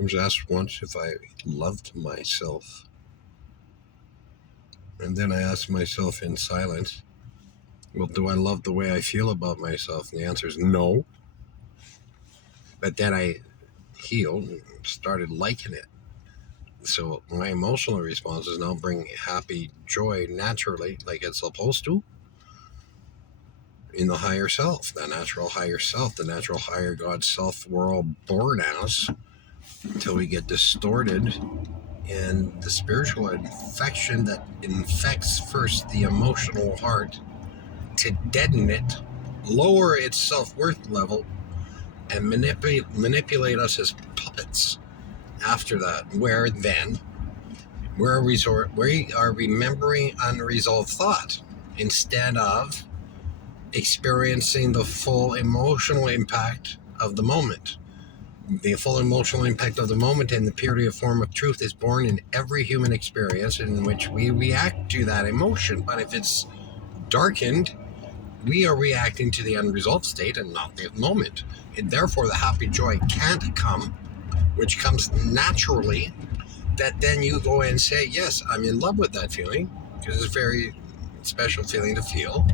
I was asked once if I loved myself. And then I asked myself in silence, well, do I love the way I feel about myself? And the answer is no. But then I healed and started liking it. So my emotional responses now bring happy joy naturally, like it's supposed to, in the higher self, the natural higher self, the natural higher God self we're all born as, until we get distorted. And the spiritual infection that infects first the emotional heart to deaden it, lower its self-worth level, and manipulate us as puppets after that, where then we are remembering unresolved thought instead of experiencing the full emotional impact of the moment. The full emotional impact of the moment and the purity of form of truth is born in every human experience in which we react to that emotion. But if it's darkened, we are reacting to the unresolved state and not the moment. And therefore, the happy joy can't come, which comes naturally, that then you go and say, yes, I'm in love with that feeling, because it's a very special feeling to feel.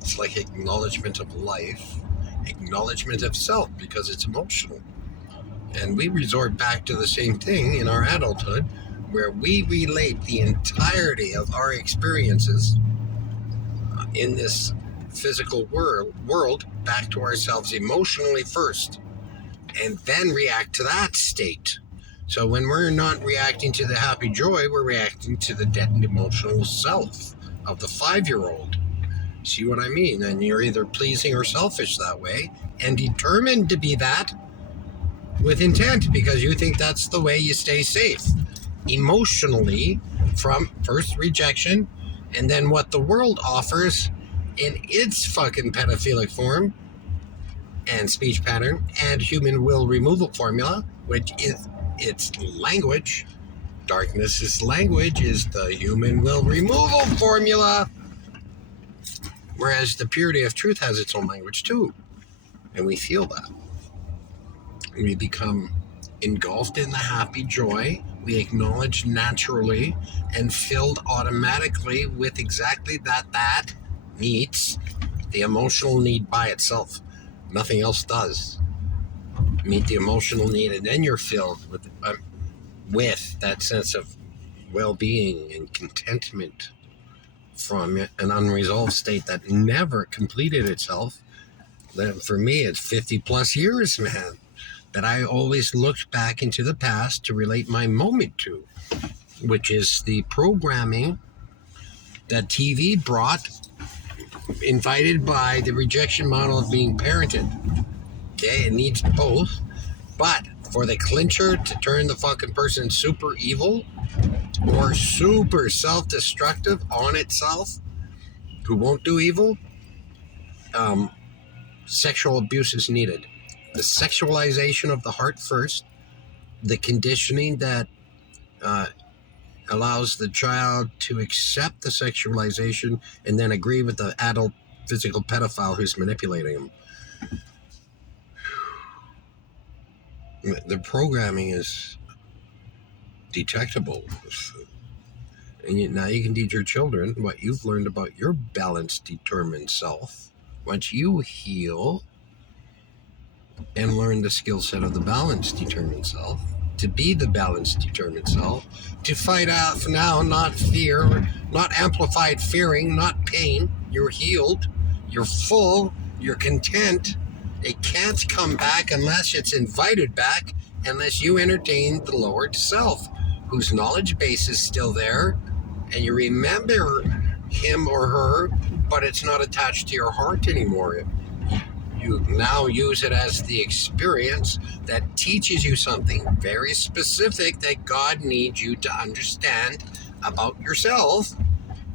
It's like acknowledgement of life, acknowledgement of self, because it's emotional. And we resort back to the same thing in our adulthood, where we relate the entirety of our experiences in this physical world back to ourselves emotionally first, and then react to that state. So when we're not reacting to the happy joy, we're reacting to the deadened emotional self of the 5-year-old. See what I mean? And you're either pleasing or selfish that way, and determined to be that with intent, because you think that's the way you stay safe emotionally from first rejection, and then what the world offers in its fucking pedophilic form and speech pattern and human will removal formula, which is its language. Darkness's language is the human will removal formula, whereas the purity of truth has its own language too. And we feel that. We become engulfed in the happy joy. We acknowledge naturally and filled automatically with exactly that meets the emotional need by itself. Nothing else does. Meet the emotional need, and then you're filled with that sense of well-being and contentment from an unresolved state that never completed itself. Then for me, it's 50 plus years, man, that I always looked back into the past to relate my moment to, which is the programming that TV brought, invited by the rejection model of being parented. Okay, it needs both, but for the clincher to turn the fucking person super evil or super self-destructive on itself, who won't do evil, sexual abuse is needed. The sexualization of the heart first, the conditioning that allows the child to accept the sexualization and then agree with the adult physical pedophile who's manipulating him. The programming is detectable. And now you can teach your children what you've learned about your balanced, determined self. Once you heal and learn the skill set of the balanced, determined self, to be the balanced, determined self, to fight out for now, not fear, not amplified fearing, not pain. You're healed, you're full, you're content. It can't come back unless it's invited back, unless you entertain the lowered self, whose knowledge base is still there, and you remember him or her, but it's not attached to your heart anymore. You now use it as the experience that teaches you something very specific that God needs you to understand about yourself,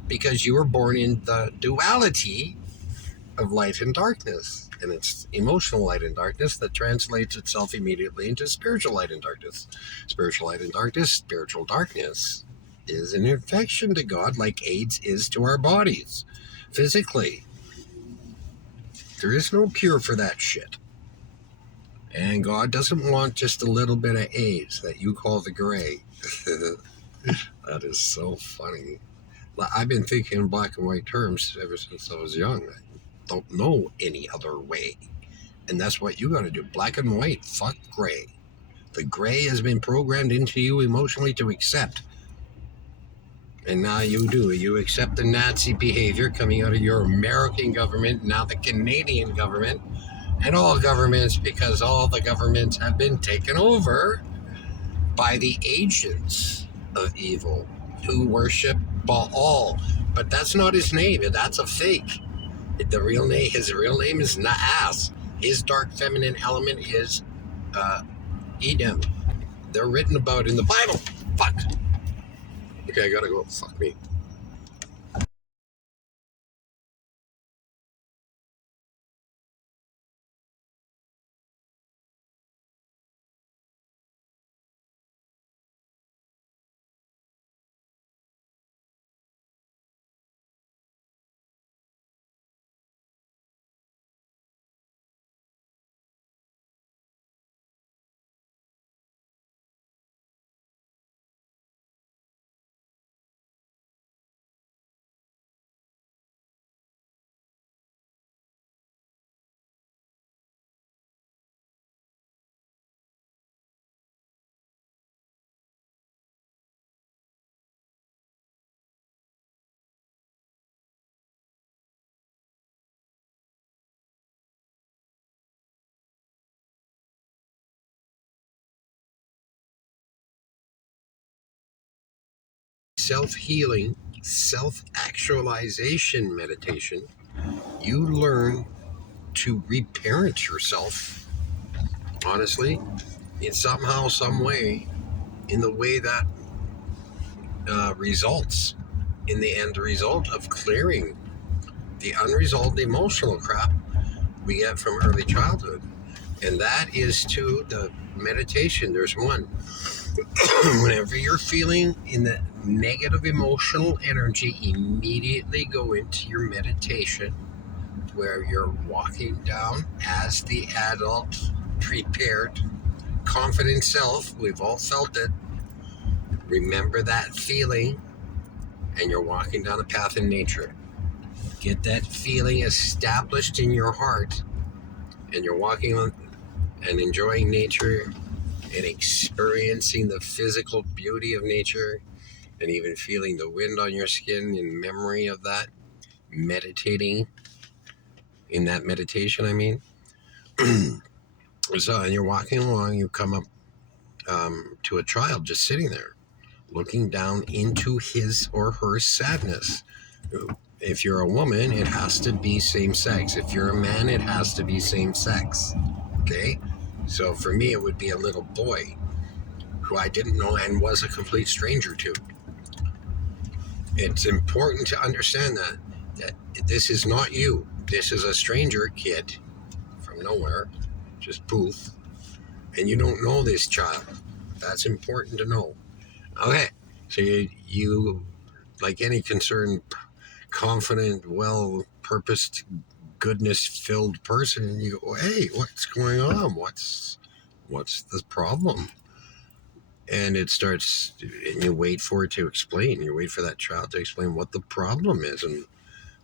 because you were born in the duality of light and darkness. And it's emotional light and darkness that translates itself immediately into spiritual light and darkness. Spiritual light and darkness, spiritual darkness is an infection to God, like AIDS is to our bodies physically. There is no cure for that shit. And God doesn't want just a little bit of AIDS that you call the gray. That is so funny. I've been thinking in black and white terms ever since I was young. I don't know any other way. And that's what you got to do. Black and white, fuck gray. The gray has been programmed into you emotionally to accept. And now you do. You accept the Nazi behavior coming out of your American government, now the Canadian government, and all governments, because all the governments have been taken over by the agents of evil who worship Baal. But that's not his name. That's a fake. His real name is Naas. His dark feminine element is Edom. They're written about in the Bible. Fuck. Okay, I gotta go. Fuck me. Self-healing, self-actualization meditation, you learn to reparent yourself, honestly, in somehow, some way, in the way that results in the end result of clearing the unresolved emotional crap we get from early childhood. And that is to the meditation. There's one. Whenever you're feeling in the negative emotional energy, immediately go into your meditation where you're walking down as the adult, prepared, confident self. We've all felt it. Remember that feeling, and you're walking down a path in nature. Get that feeling established in your heart, and you're walking on and enjoying nature and experiencing the physical beauty of nature, and even feeling the wind on your skin in memory of that, meditating in that meditation, I mean. So, and you're walking along, you come up to a child just sitting there, looking down into his or her sadness. If you're a woman, it has to be same sex. If you're a man, it has to be same sex. Okay? So for me, it would be a little boy who I didn't know and was a complete stranger to. It's important to understand that this is not you. This is a stranger kid from nowhere, just poof. And you don't know this child. That's important to know. Okay, so you like any concerned, confident, well-purposed, goodness-filled person, you go, hey, what's going on? What's the problem? And it starts, and you wait for it to explain. You wait for that child to explain what the problem is, and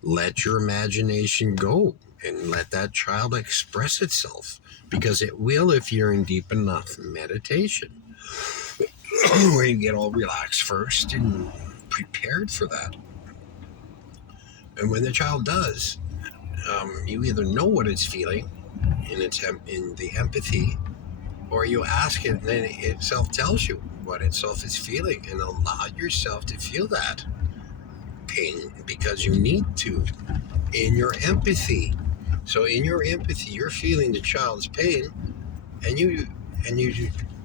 let your imagination go and let that child express itself, because it will if you're in deep enough meditation where you get all relaxed first and prepared for that. And when the child does, you either know what it's feeling in the empathy, or you ask it, and then it itself tells you what itself is feeling, and allow yourself to feel that pain because you need to in your empathy. So in your empathy, you're feeling the child's pain, and you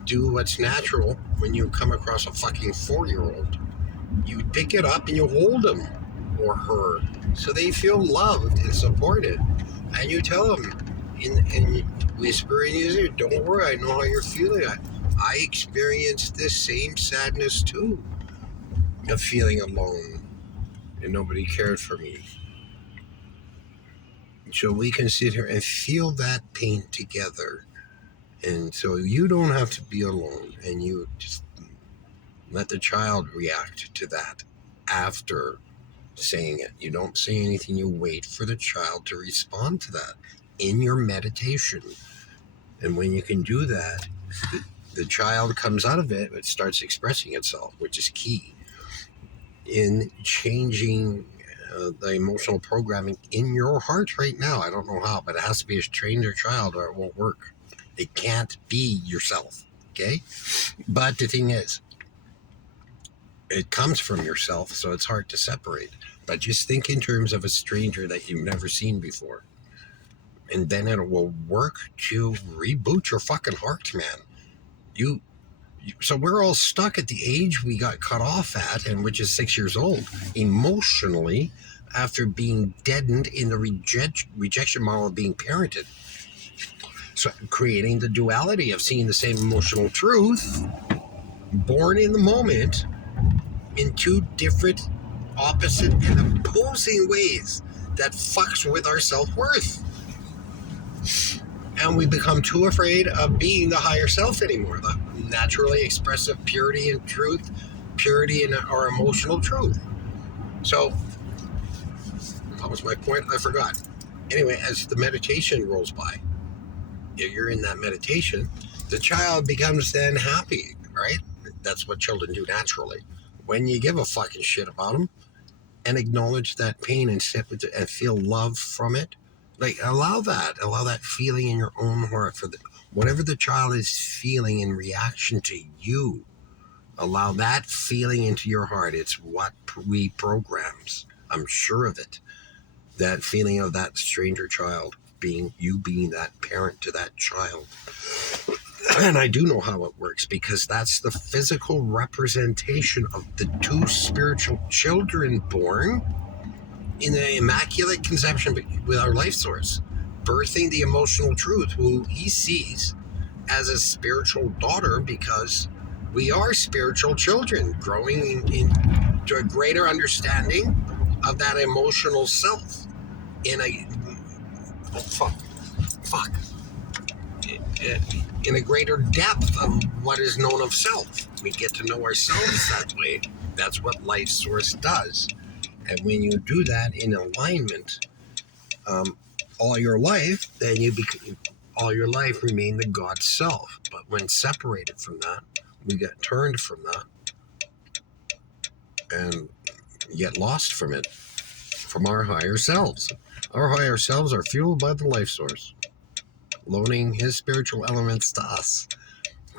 do what's natural when you come across a fucking 4-year-old. You pick it up and you hold him or her so they feel loved and supported. And you tell them in whisper in his ear, don't worry, I know how you're feeling. I experienced this same sadness too, of feeling alone and nobody cared for me. So we can sit here and feel that pain together And so you don't have to be alone, and you just let the child react to that after saying it. You don't say anything, you wait for the child to respond to that in your meditation. And when you can do that, the child comes out of it, it starts expressing itself, which is key in changing the emotional programming in your heart right now. I don't know how, but it has to be a stranger child or it won't work. It can't be yourself, okay? But the thing is, it comes from yourself, so it's hard to separate. But just think in terms of a stranger that you've never seen before. And then it will work to reboot your fucking heart, man. So we're all stuck at the age we got cut off at, and which is 6 years old, emotionally, after being deadened in the rejection model of being parented. So creating the duality of seeing the same emotional truth, born in the moment, in two different, opposite, and opposing ways that fucks with our self-worth. And we become too afraid of being the higher self anymore, the naturally expressive purity and truth, purity in our emotional truth. So, what was my point? I forgot. Anyway, as the meditation rolls by, you're in that meditation, the child becomes then happy, right? That's what children do naturally. When you give a fucking shit about them and acknowledge that pain and sit with it and feel love from it, like allow that feeling in your own heart for whatever the child is feeling in reaction to you. Allow that feeling into your heart. It's what reprograms. I'm sure of it. That feeling of that stranger child being that parent to that child. And I do know how it works because that's the physical representation of the two spiritual children born in the immaculate conception with our life source, birthing the emotional truth, who he sees as a spiritual daughter because we are spiritual children growing into a greater understanding of that emotional self in a greater depth of what is known of self. We get to know ourselves that way. That's what life source does. And when you do that in alignment, all your life, then all your life remain the God self. But when separated from that, we get turned from that and get lost from it, from our higher selves. Our higher selves are fueled by the life source, loaning his spiritual elements to us.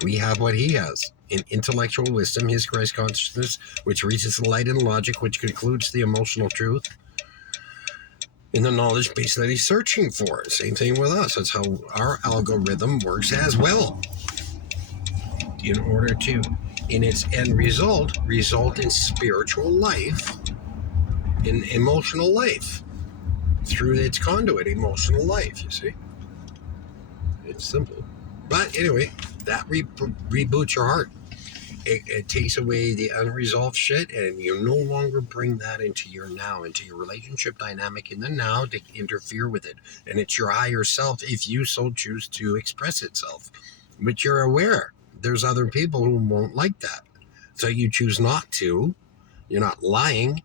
We have what he has. In intellectual wisdom, his Christ consciousness, which reaches the light in logic, which concludes the emotional truth, in the knowledge base that he's searching for. Same thing with us. That's how our algorithm works as well. In order to, in its end result in spiritual life, in emotional life, through its conduit, emotional life, you see. It's simple. But anyway, that reboots your heart. It takes away the unresolved shit, and you no longer bring that into your now, into your relationship dynamic in the now to interfere with it. And it's your higher self, if you so choose to express itself. But you're aware there's other people who won't like that. So you choose not to. You're not lying,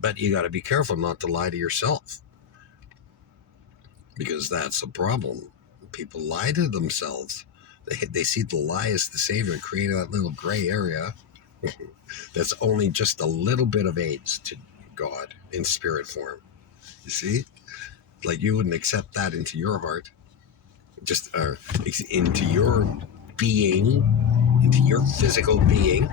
but you got to be careful not to lie to yourself. Because that's the problem. People lie to themselves. They see the lie as the savior, creating that little gray area that's only just a little bit of aids to God in spirit form. You see? Like you wouldn't accept that into your heart, just into your being, into your physical being.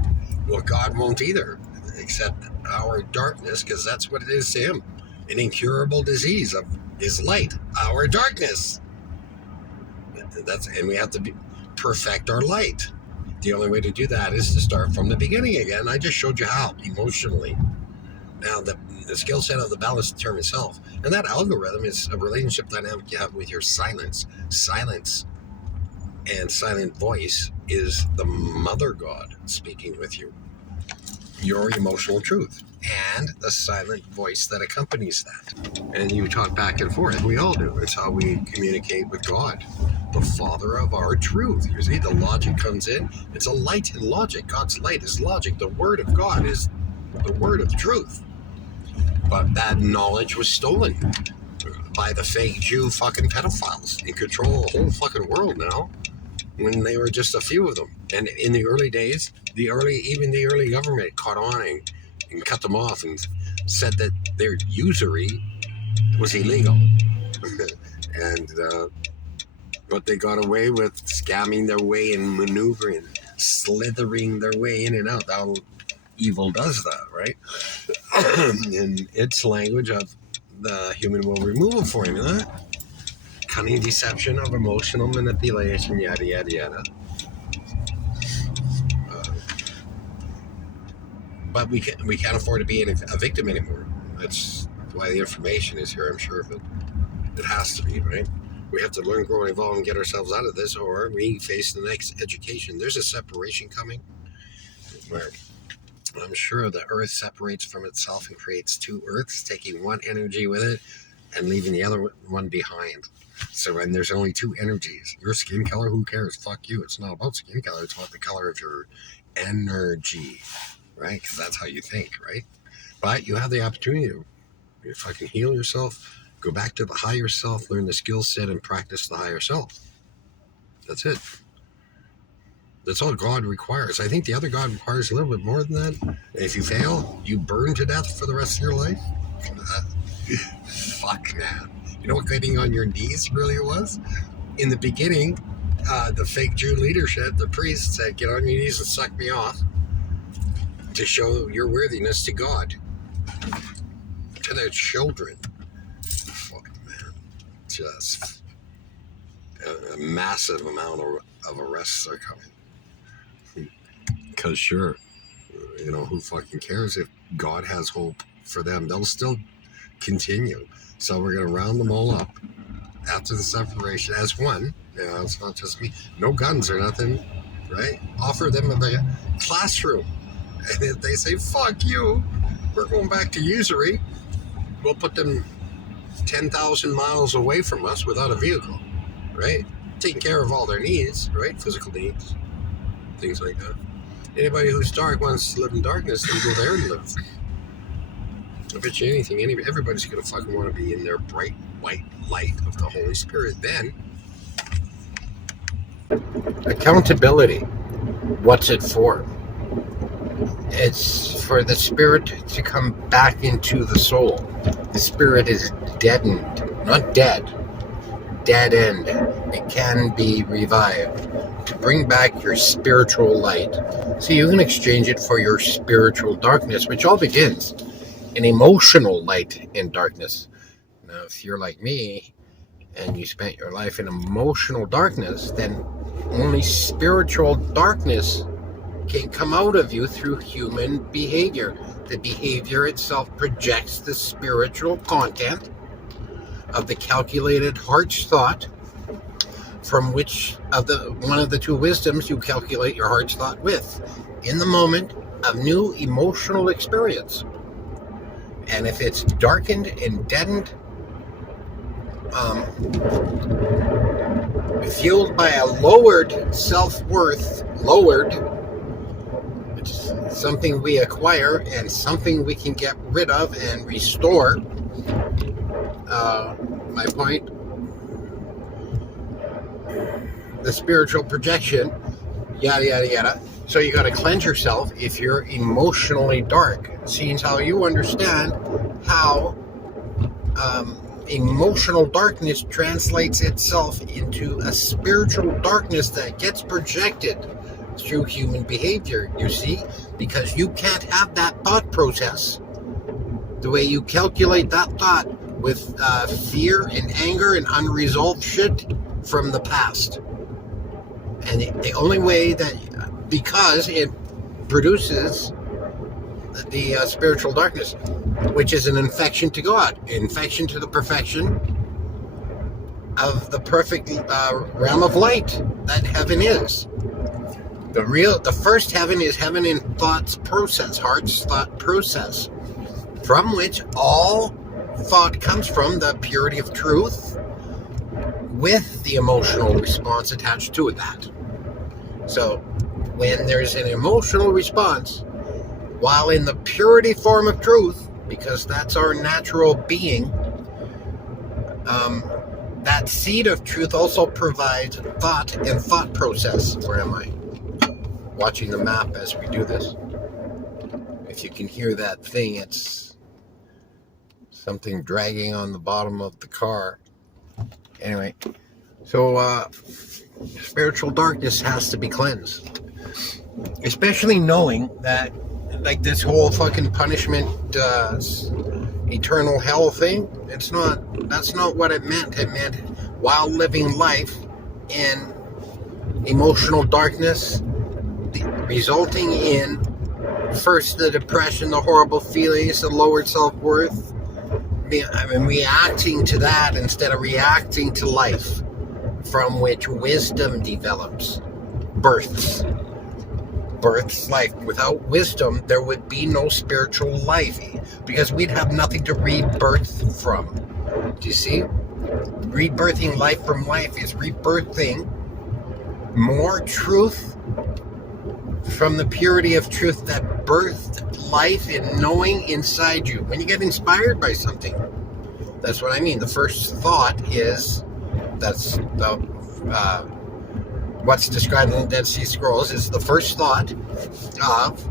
Well, God won't either accept our darkness, because that's what it is to him. An incurable disease of his light, our darkness. And we have to perfect our light. The only way to do that is to start from the beginning again. I just showed you how, emotionally. Now, the skill set of the balance determines self. And that algorithm is a relationship dynamic you have with your silence. Silence and silent voice is the mother God speaking with you. Your emotional truth. And the silent voice that accompanies that. And you talk back and forth. We all do. It's how we communicate with God. the Father of our truth. You see, the logic comes in. It's a light in logic. God's light is logic. The Word of God is the Word of truth. But that knowledge was stolen by the fake Jew fucking pedophiles in control of the whole fucking world now, when they were just a few of them. And in the early days, even the early government caught on and cut them off and said that their usury was illegal. And but they got away with scamming their way and maneuvering, slithering their way in and out. How evil does that, right? In its language of the human will removal formula, cunning deception of emotional manipulation, yada yada yada. But we can't afford to be a victim anymore. That's why the information is here, I'm sure, but it has to be, right? We have to learn, grow, and evolve and get ourselves out of this, or we face the next education. There's a separation coming where I'm sure the earth separates from itself and creates two earths, taking one energy with it and leaving the other one behind. So when there's only two energies, your skin color, who cares? Fuck you. It's not about skin color. It's about the color of your energy, right? Because that's how you think, right? But you have the opportunity to fucking heal yourself, go back to the higher self, learn the skill set, and practice the higher self. That's it. That's all God requires. I think the other God requires a little bit more than that. And if you fail, you burn to death for the rest of your life. Fuck, man. You know what getting on your knees really was? In the beginning, the fake Jew leadership, the priest said, get on your knees and suck me off to show your worthiness to God, to their children. Fuck, man. Just a massive amount of arrests are coming. Because sure, who fucking cares if God has hope for them? They'll still continue. So we're going to round them all up after the separation as one. It's not just me. No guns or nothing, right? Offer them a classroom. And if they say, fuck you, we're going back to usury, we'll put them 10,000 miles away from us without a vehicle, right? Taking care of all their needs, right? Physical needs, things like that. Anybody who's dark wants to live in darkness, then go there and live. I bet you anything, everybody's going to fucking want to be in their bright white light of the Holy Spirit. Then, accountability. What's it for? It's for the spirit to come back into the soul. The spirit is deadened, not dead. Dead end. It can be revived to bring back your spiritual light. So you can exchange it for your spiritual darkness, which all begins in emotional light in darkness. Now, if you're like me and you spent your life in emotional darkness, then only spiritual darkness can come out of you through human behavior. The behavior itself projects the spiritual content of the calculated heart's thought, from which of one of the two wisdoms you calculate your heart's thought with in the moment of new emotional experience. And if it's darkened and deadened, fueled by a lowered self-worth, which is something we acquire and something we can get rid of and restore. My point, the spiritual projection, yada, yada, yada. So you got to cleanse yourself if you're emotionally dark. Seeing how you understand how emotional darkness translates itself into a spiritual darkness that gets projected through human behavior, you see, because you can't have that thought process the way you calculate that thought with fear and anger and unresolved shit from the past. And the only way that, because it produces the spiritual darkness, which is an infection to God, infection to the perfection of the perfect realm of light that heaven is. The first heaven is heaven in thought's process, heart's thought process, from which all thought comes from, the purity of truth, with the emotional response attached to that. So when there's an emotional response, while in the purity form of truth, because that's our natural being, that seed of truth also provides thought and thought process. Where am I? Watching the map as we do this. If you can hear that thing, it's something dragging on the bottom of the car. Anyway, so spiritual darkness has to be cleansed. Especially knowing that, like, this whole fucking punishment, eternal hell thing, that's not what it meant. It meant while living life in emotional darkness, resulting in first the depression, the horrible feelings, the lowered self-worth, reacting to that instead of reacting to life, from which wisdom develops, births life. Without wisdom, there would be no spiritual life, because we'd have nothing to rebirth from. Do you see? Rebirthing life from life is rebirthing more truth from the purity of truth that birthed life in knowing inside you. When you get inspired by something, that's what I mean. The first thought is, that's the what's described in the Dead Sea Scrolls, is the first thought of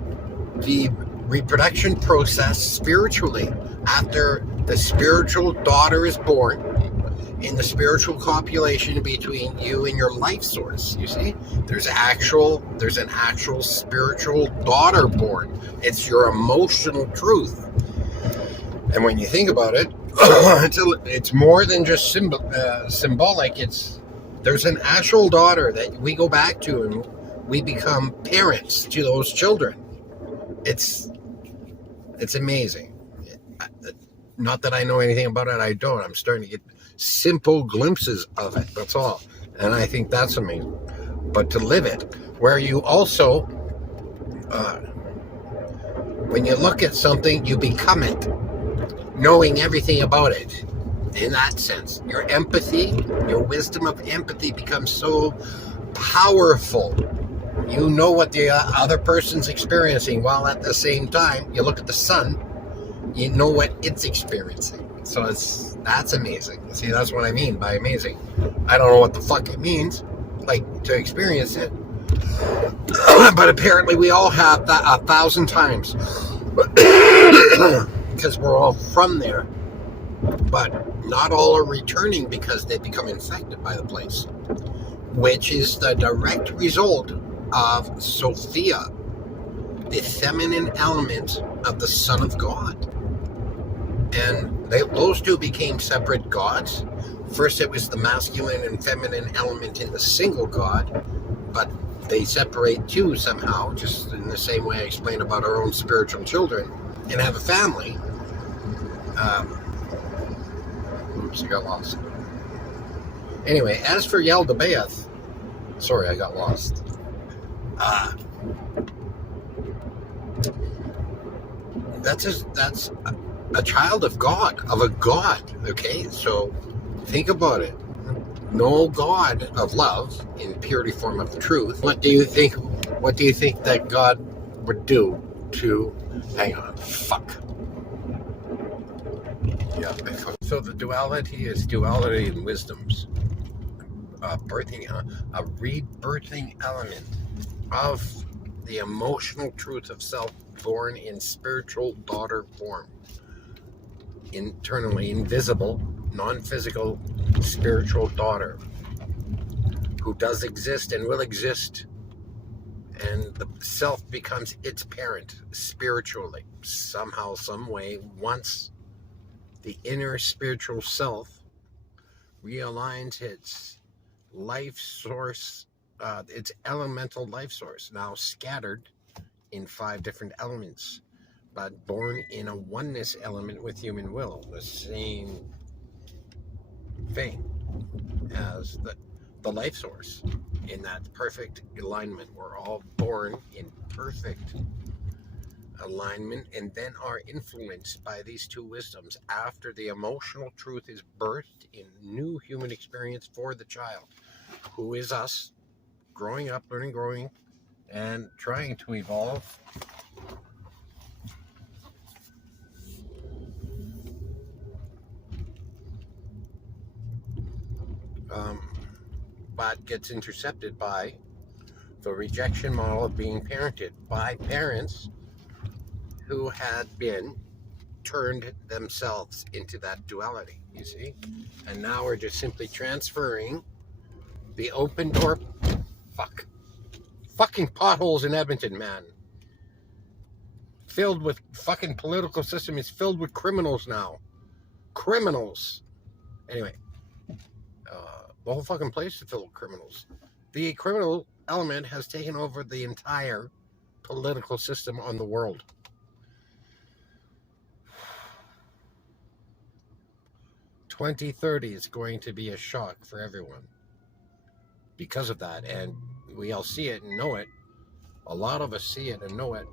the reproduction process spiritually. After the spiritual daughter is born, in the spiritual copulation between you and your life source, you see, there's an actual spiritual daughter born. It's your emotional truth. And when you think about it, it's more than just symbolic. There's an actual daughter that we go back to, and we become parents to those children. It's amazing. Not that I know anything about it, I don't. I'm starting to get simple glimpses of it, that's all. And I think that's amazing. But to live it, where you also, when you look at something, you become it, knowing everything about it. In that sense, your empathy, your wisdom of empathy becomes so powerful. You know what the other person's experiencing, while at the same time, you look at the sun, you know what it's experiencing. So that's amazing. See, that's what I mean by amazing. I don't know what the fuck it means, like, to experience it. But apparently we all have that 1,000 times. Because we're all from there. But not all are returning because they become infected by the place, which is the direct result of Sophia, the feminine element of the Son of God. And those two became separate gods. First it was the masculine and feminine element in the single God, but they separate too somehow, just in the same way I explained about our own spiritual children, and have a family. Oops, I got lost. Anyway, as for Yaldabaoth, sorry, I got lost. That's a child of God, of a God. Okay, so think about it. No God of love in purity form of truth. What do you think that God would do to? Hang on, fuck. Yeah. So the duality is duality in wisdoms. Birthing a rebirthing element of the emotional truth of self, born in spiritual daughter form. Internally invisible, non-physical spiritual daughter who does exist and will exist, and the self becomes its parent spiritually, somehow, some way, once the inner spiritual self realigns its life source, its elemental life source, now scattered in 5 different elements, but born in a oneness element with human will, the same thing as the life source. In that perfect alignment, we're all born in perfect alignment, and then are influenced by these two wisdoms after the emotional truth is birthed in new human experience for the child, who is us, growing up, learning, growing, and trying to evolve. But gets intercepted by the rejection model of being parented by parents who had been turned themselves into that duality, you see? And now we're just simply transferring the open door. Fucking potholes in Edmonton, man. Filled with fucking political system is filled with criminals now. Criminals. Anyway, the whole fucking place is filled with criminals. The criminal element has taken over the entire political system on the world. 2030 is going to be a shock for everyone because of that, and we all see it and know it. A lot of us see it and know it.